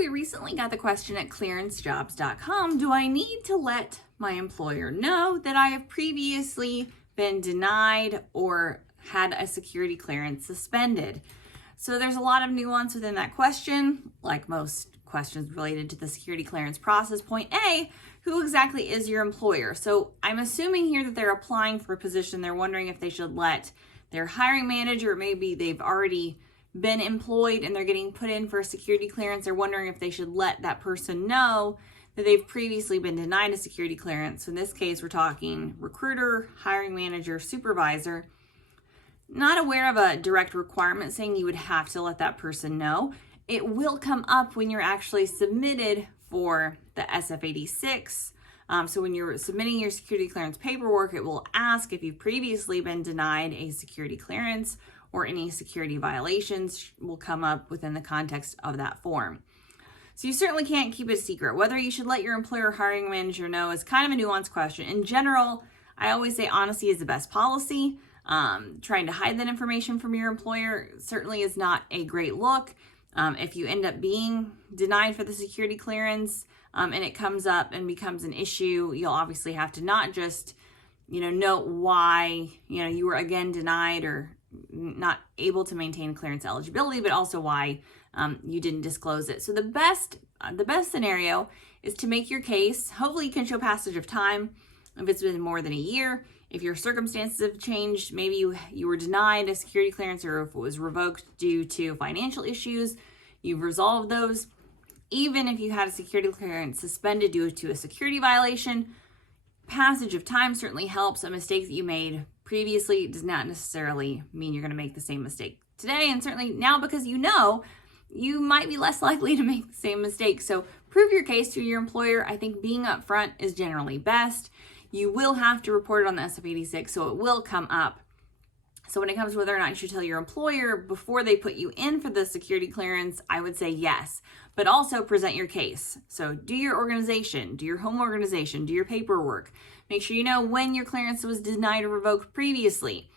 we recently got the question at clearancejobs.com, do I need to let my employer know that I have previously been denied or had a security clearance suspended? So there's a lot of nuance within that question, like most questions related to the security clearance process. Point A, who exactly is your employer? So I'm assuming here that they're applying for a position. They're wondering if they should let their hiring manager, maybe they've already been employed and they're getting put in for a security clearance. They're wondering if they should let that person know that they've previously been denied a security clearance. So in this case, we're talking recruiter, hiring manager, supervisor. Not aware of a direct requirement saying you would have to let that person know. It will come up when you're actually submitted for the SF-86. So when you're submitting your security clearance paperwork, it will ask if you've previously been denied a security clearance, or any security violations will come up within the context of that form. So you certainly can't keep it a secret. Whether you should let your employer or hiring manager know is kind of a nuanced question. In general, I always say honesty is the best policy. Trying to hide that information from your employer certainly is not a great look. If you end up being denied for the security clearance and it comes up and becomes an issue, you'll obviously have to not just, note why, you were again denied or not able to maintain clearance eligibility, but also why you didn't disclose it. So the best scenario is to make your case. Hopefully you can show passage of time. If it's been more than a year, if your circumstances have changed, maybe you were denied a security clearance or if it was revoked due to financial issues, you've resolved those. Even if you had a security clearance suspended due to a security violation, passage of time certainly helps. A mistake that you made previously does not necessarily mean you're going to make the same mistake today. And certainly now, because you might be less likely to make the same mistake. So prove your case to your employer. I think being upfront is generally best. You will have to report it on the SF-86, so it will come up. So when it comes to whether or not you should tell your employer before they put you in for the security clearance, I would say yes, but also present your case. So do your organization, do your home organization, do your paperwork. Make sure you know when your clearance was denied or revoked previously.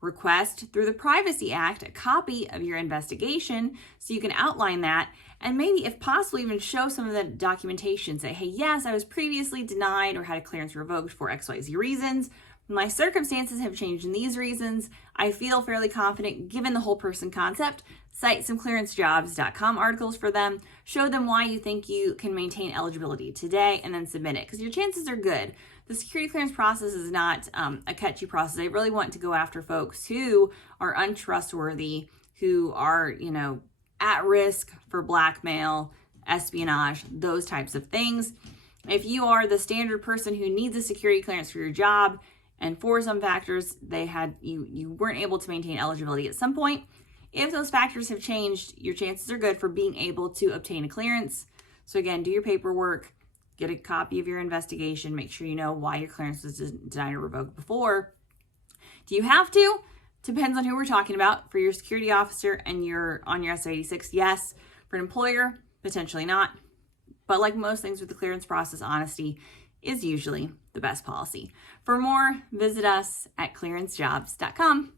Request through the Privacy Act a copy of your investigation so you can outline that, and maybe if possible even show some of the documentation. Say, hey, yes, I was previously denied or had a clearance revoked for XYZ reasons. My circumstances have changed in these reasons. I feel fairly confident given the whole person concept. Cite some clearancejobs.com articles for them. Show them why you think you can maintain eligibility today, and then submit it because your chances are good. The security clearance process is not a catchy process. They really want to go after folks who are untrustworthy, who are, at risk for blackmail, espionage, those types of things. If you are the standard person who needs a security clearance for your job, and for some factors you weren't able to maintain eligibility at some point, if those factors have changed, your chances are good for being able to obtain a clearance. So again, do your paperwork, get a copy of your investigation, make sure you know why your clearance was denied or revoked before. Do you have to? Depends on who we're talking about. For your security officer and you're on your SF-86, yes. For an employer, potentially not. But like most things with the clearance process, honesty is usually the best policy. For more, visit us at clearancejobs.com.